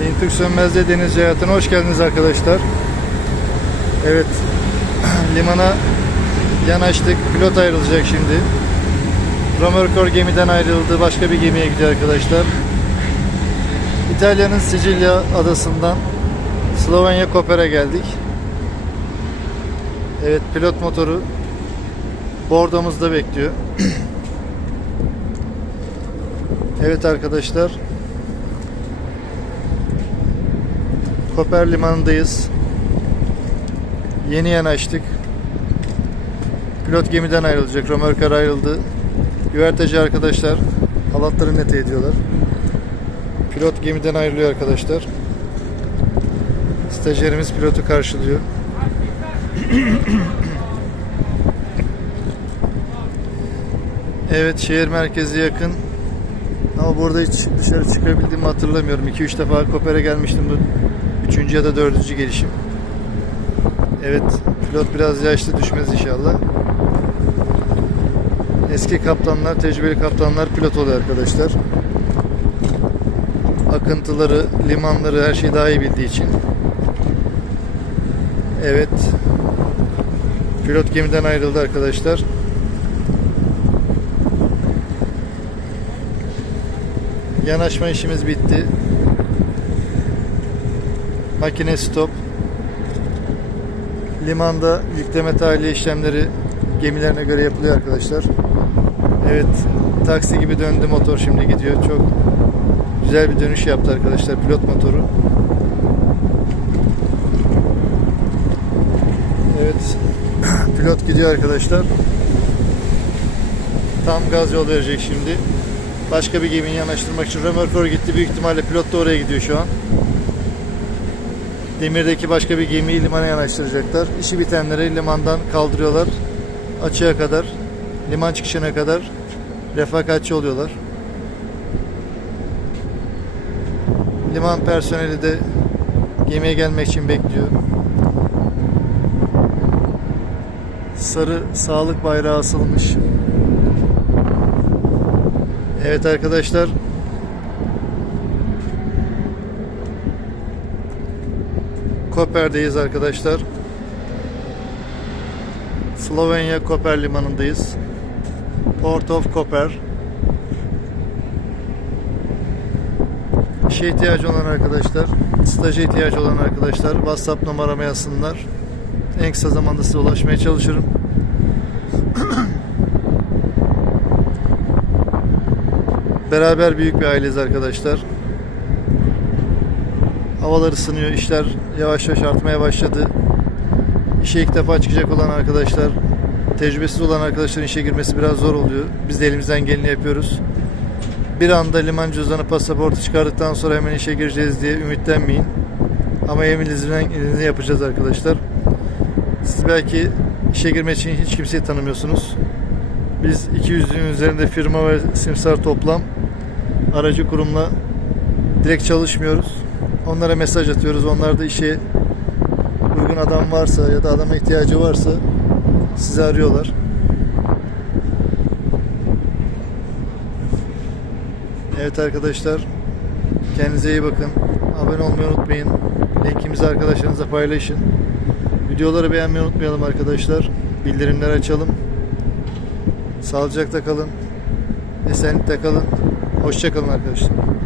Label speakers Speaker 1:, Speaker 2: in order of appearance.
Speaker 1: Sayın Türk Sönmez'de deniz hayatına hoş geldiniz arkadaşlar. Evet, limana yanaştık. Pilot ayrılacak şimdi. Römorkör gemiden ayrıldı. Başka bir gemiye gidiyor arkadaşlar. İtalya'nın Sicilya adasından Slovenya Koper'e geldik. Evet, pilot motoru bordamızda bekliyor. evet arkadaşlar. Koper limanındayız. Yeni yanaştık. Pilot gemiden ayrılacak. Römorker ayrıldı. Güverteci arkadaşlar halatları net ediyorlar. Pilot gemiden ayrılıyor arkadaşlar. Stajyerimiz pilotu karşılıyor. evet şehir merkezi yakın. Ama burada hiç dışarı çıkabildiğimi hatırlamıyorum. 2-3 defa Koper'e gelmiştim bu. Üçüncü ya da dördüncü gelişim. Evet, pilot biraz yaşlı düşmez inşallah. Eski kaptanlar, tecrübeli kaptanlar pilot oluyor arkadaşlar. Akıntıları, limanları her şeyi daha iyi bildiği için. Evet. Pilot gemiden ayrıldı arkadaşlar. Yanaşma işimiz bitti. Makine stop. Limanda yükleme tahliye işlemleri gemilerine göre yapılıyor arkadaşlar. Evet, taksi gibi döndü motor şimdi gidiyor. Çok güzel bir dönüş yaptı arkadaşlar pilot motoru. Evet, pilot gidiyor arkadaşlar. Tam gaz yol verecek şimdi. Başka bir gemiyi yanaştırmak için römorkör gitti. Büyük ihtimalle pilot da oraya gidiyor şu an. Demirdeki başka bir gemiyi limana yanaştıracaklar. İşi bitenleri limandan kaldırıyorlar. Açığa kadar, liman çıkışına kadar refakatçi oluyorlar. Liman personeli de gemiye gelmek için bekliyor. Sarı sağlık bayrağı asılmış. Evet arkadaşlar. Koper'deyiz arkadaşlar. Slovenya Koper limanındayız. Port of Koper. İşe ihtiyacı olan arkadaşlar, staja ihtiyacı olan arkadaşlar WhatsApp numaramı yazsınlar. En kısa zamanda size ulaşmaya çalışırım. Beraber büyük bir aileyiz arkadaşlar. Havalar ısınıyor, işler yavaş yavaş artmaya başladı. İşe ilk defa çıkacak olan arkadaşlar, tecrübesiz olan arkadaşların işe girmesi biraz zor oluyor. Biz de elimizden geleni yapıyoruz. Bir anda liman cüzdanı pasaportu çıkardıktan sonra hemen işe gireceğiz diye ümitlenmeyin. Ama eminizden elinizi yapacağız arkadaşlar. Siz belki işe girmek için hiç kimseyi tanımıyorsunuz. Biz 200'ün üzerinde firma ve simsar toplam aracı kurumla direkt çalışmıyoruz. Onlara mesaj atıyoruz. Onlar da işe uygun adam varsa ya da adama ihtiyacı varsa sizi arıyorlar. Evet arkadaşlar kendinize iyi bakın. Abone olmayı unutmayın. Linkimizi arkadaşlarınızla paylaşın. Videoları beğenmeyi unutmayalım arkadaşlar. Bildirimleri açalım. Sağlıcakla kalın. Esenlikle kalın. Hoşçakalın arkadaşlar.